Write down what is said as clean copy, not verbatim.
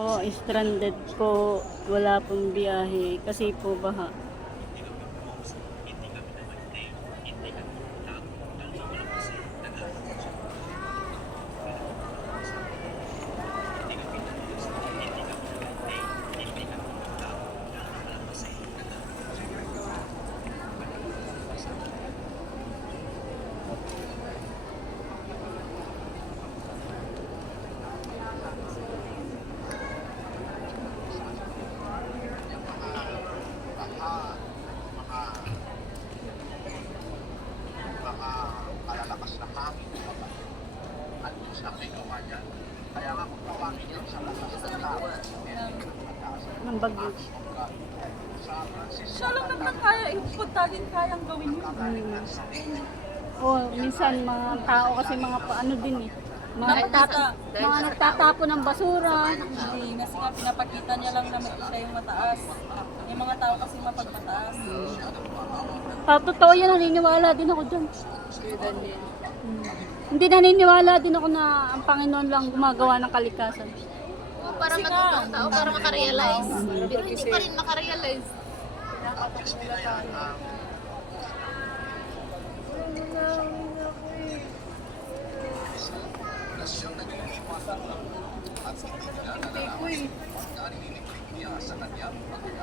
Oh, stranded po, wala pong biyahe kasi po baha. Malalakas na hangin at sa aking gawa niyan. Kaya nga kung tawagin niyo sa lakas ng tao, Ng bagyo. Siya lang naman kaya, puntahin kayang gawin yun. Oh, minsan mga tao kasi mga paano din eh. Mga nagtatapo ng basura. Hindi, kasi nga pinapakita niya lang na siya yung mataas. Yung mga tao kasi mapagmataas. Totoo yan, naniniwala din ako dyan. Hindi naniniwala din ako na ang Panginoon lang gumagawa ng kalikasan. Para matutong tao, para makarealize. Pero hindi pa rin makarealize. Diyos nila yan ang na siyang naglilipat at hindi nila nalalaman. Pagka nililiglig niya sa kanyang pagkakataon.